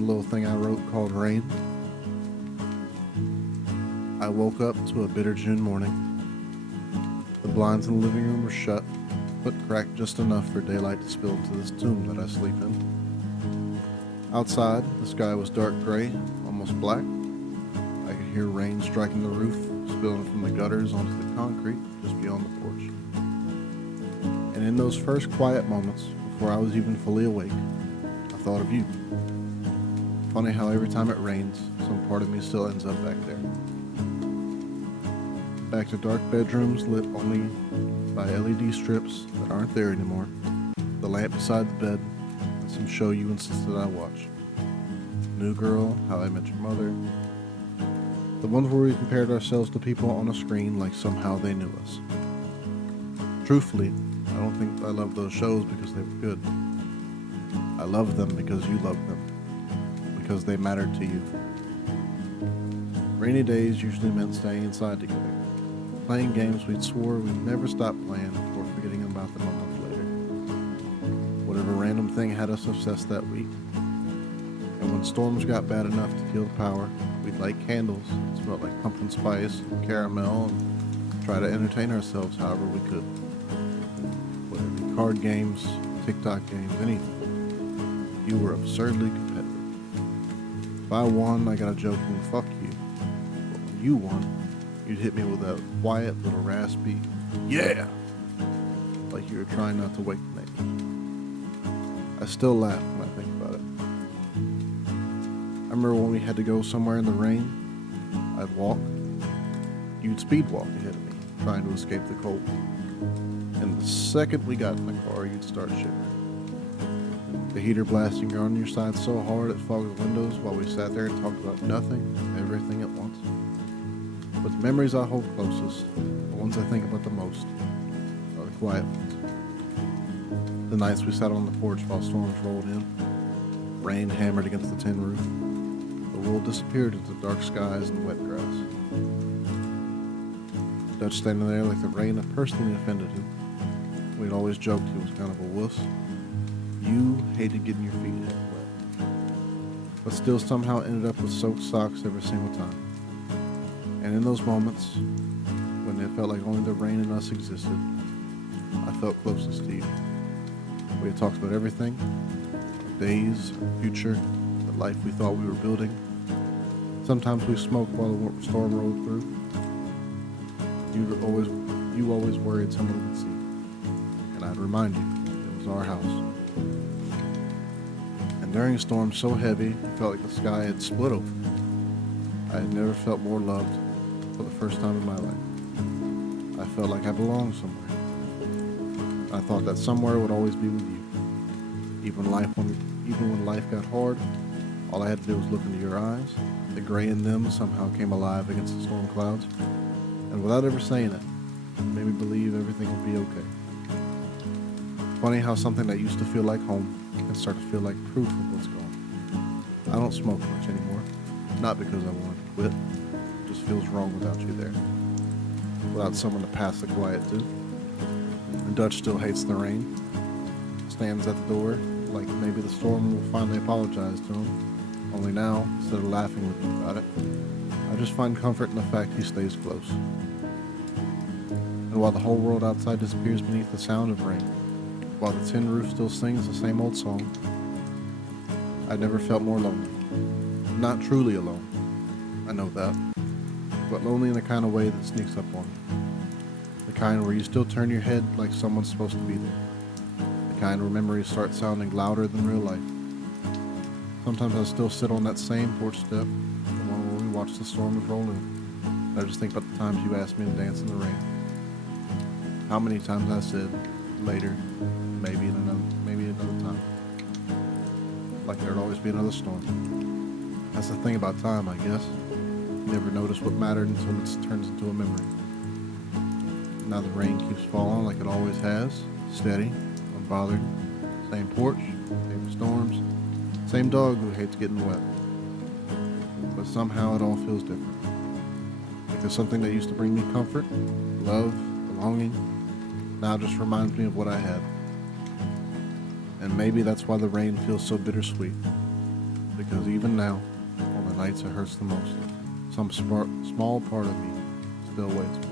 a little thing I wrote called Rain. I woke up to a bitter June morning. The blinds in the living room were shut, but cracked just enough for daylight to spill into this tomb that I sleep in. Outside, the sky was dark gray, almost black. I could hear rain striking the roof, spilling from the gutters onto the concrete just beyond the porch. And in those first quiet moments, before I was even fully awake, I thought of you. Funny how every time it rains, some part of me still ends up back there. Back to dark bedrooms lit only by LED strips that aren't there anymore, the lamp beside the bed, and some show you insisted I watch. New Girl, How I Met Your Mother. The ones where we compared ourselves to people on a screen like somehow they knew us. Truthfully, I don't think I loved those shows because they were good. I loved them because you loved them, because they mattered to you. Rainy days usually meant staying inside together, playing games we'd swore we'd never stop playing before forgetting about them a month later. Whatever random thing had us obsessed that week. And when storms got bad enough to kill the power, we'd light candles that smelled like pumpkin spice and caramel and try to entertain ourselves however we could. Whether it be card games, TikTok games, anything. You were absurdly competitive. If I won, I got a joking fuck you. But when you won, you'd hit me with a quiet little raspy, yeah! Like you were trying not to wake the neighbors. I still laugh when I think about it. I remember when we had to go somewhere in the rain, I'd walk. You'd speed walk ahead of me, trying to escape the cold. And the second we got in the car, you'd start shivering. The heater blasting on your side so hard it fogged the windows while we sat there and talked about nothing and everything at once. But the memories I hold closest, the ones I think about the most, are the quiet ones. The nights we sat on the porch while storms rolled in, rain hammered against the tin roof, the world disappeared into dark skies and wet grass. Dutch standing there like the rain had personally offended him. We'd always joked he was kind of a wuss. You hated getting your feet wet, but still somehow ended up with soaked socks every single time. And in those moments, when it felt like only the rain and us existed, I felt closest to you. We had talked about everything, our days, our future, the life we thought we were building. Sometimes we smoked while the storm rolled through. You always worried someone would see. And I'd remind you, it was our house. And during a storm so heavy, it felt like the sky had split open. I had never felt more loved for the first time in my life. I felt like I belonged somewhere. I thought that somewhere would always be with you. Even when life got hard, all I had to do was look into your eyes. The gray in them somehow came alive against the storm clouds. And without ever saying it made me believe everything would be okay. Funny how something that used to feel like home can start to feel like proof of what's gone. I don't smoke much anymore, not because I wanted to quit. It just feels wrong without you there, without someone to pass the quiet to. And Dutch still hates the rain, stands at the door like maybe the storm will finally apologize to him. Only now, instead of laughing with him about it, I just find comfort in the fact he stays close. And while the whole world outside disappears beneath the sound of rain, while the tin roof still sings the same old song, I never felt more lonely. Not truly alone, I know that, but lonely in the kind of way that sneaks up on you. The kind where you still turn your head like someone's supposed to be there. The kind where memories start sounding louder than real life. Sometimes I still sit on that same porch step, the one where we watch the storms roll in. And I just think about the times you asked me to dance in the rain. How many times I said, later, maybe another time. Like there'd always be another storm. That's the thing about time, I guess. You never notice what mattered until it turns into a memory. Now the rain keeps falling like it always has, steady, unbothered. Same porch, same storms, same dog who hates getting wet. But somehow it all feels different. Like there's something that used to bring me comfort, love, belonging, now just reminds me of what I had. And maybe that's why the rain feels so bittersweet. because even now, on the nights it hurts the most, some small part of me still waits.